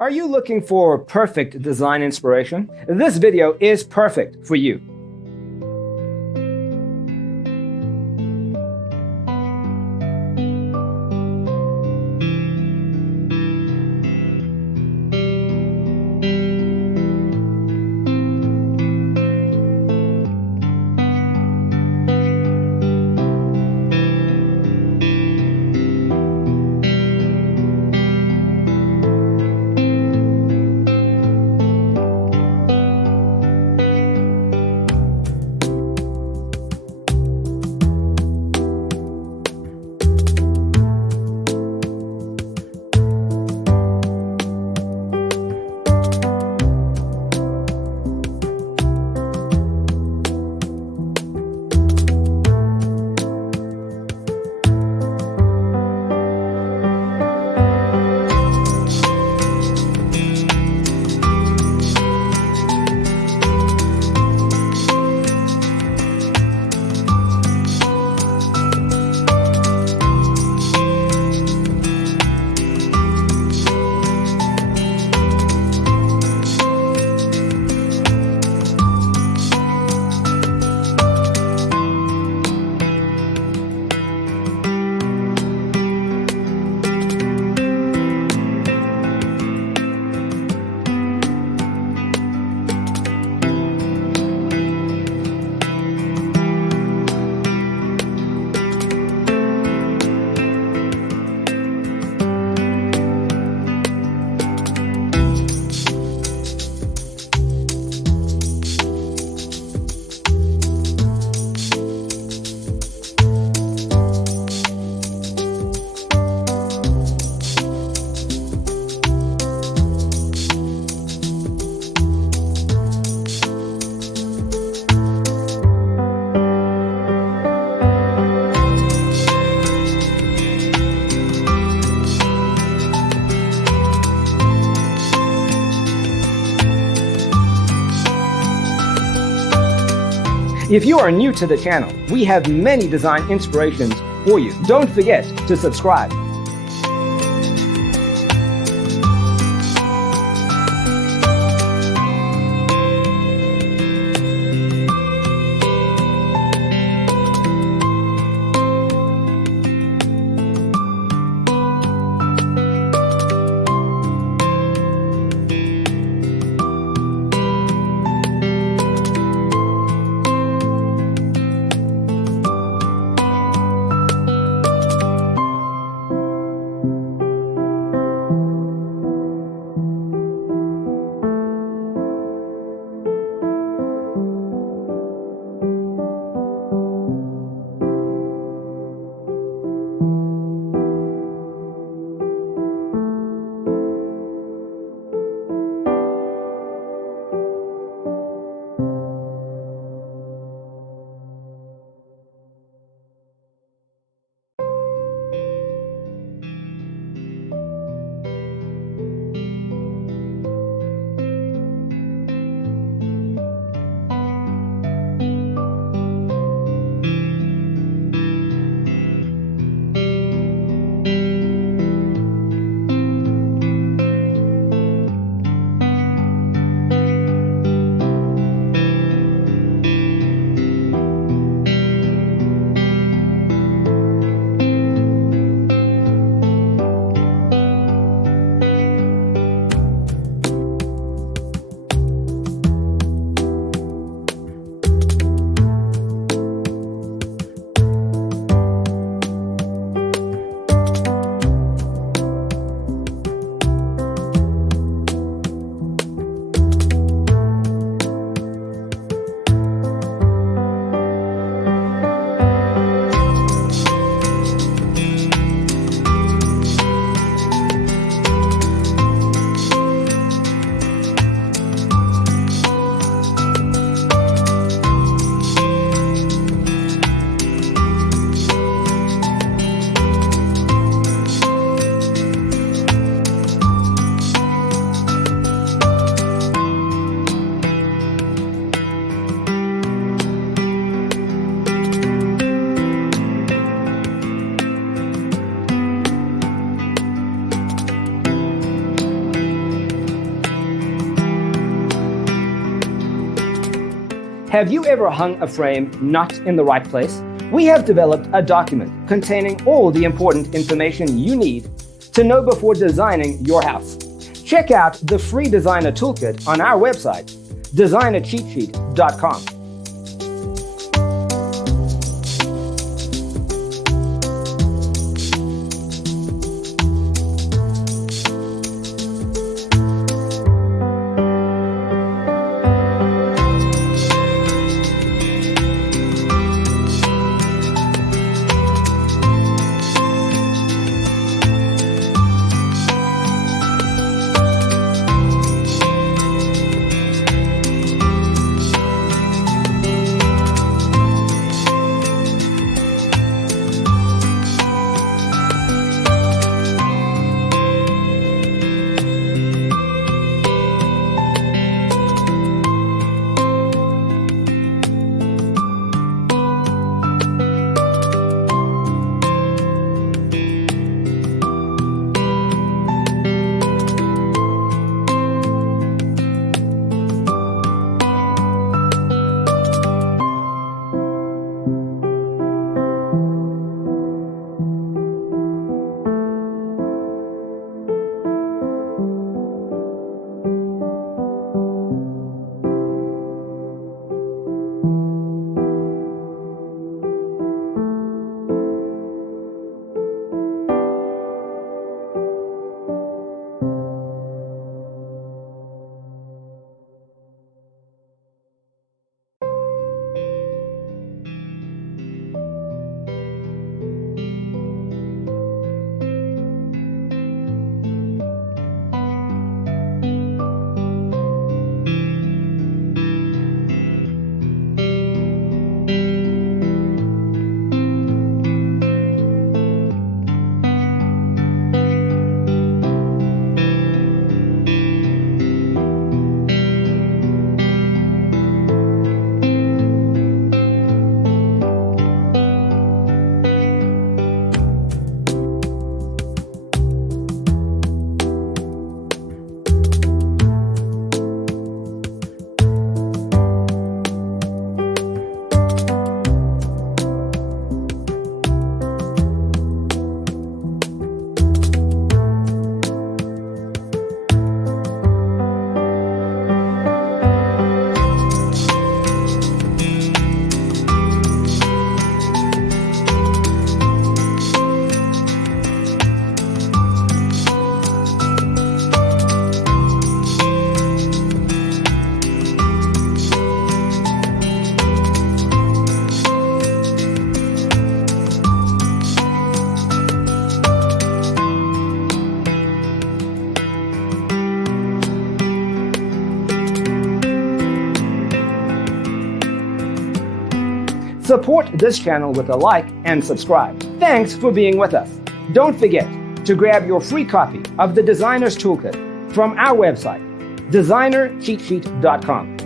Are you looking for perfect design inspiration? This video is perfect for you. If you are new to the channel, we have many design inspirations for you. Don't forget to subscribe. Have you ever hung a frame not in the right place? We have developed a document containing all the important information you need to know before designing your house. Check out the free designer toolkit on our website, designercheatsheet.com. Support this channel with a like and subscribe. Thanks for being with us. Don't forget to grab your free copy of the Designer's Toolkit from our website, designercheatsheet.com.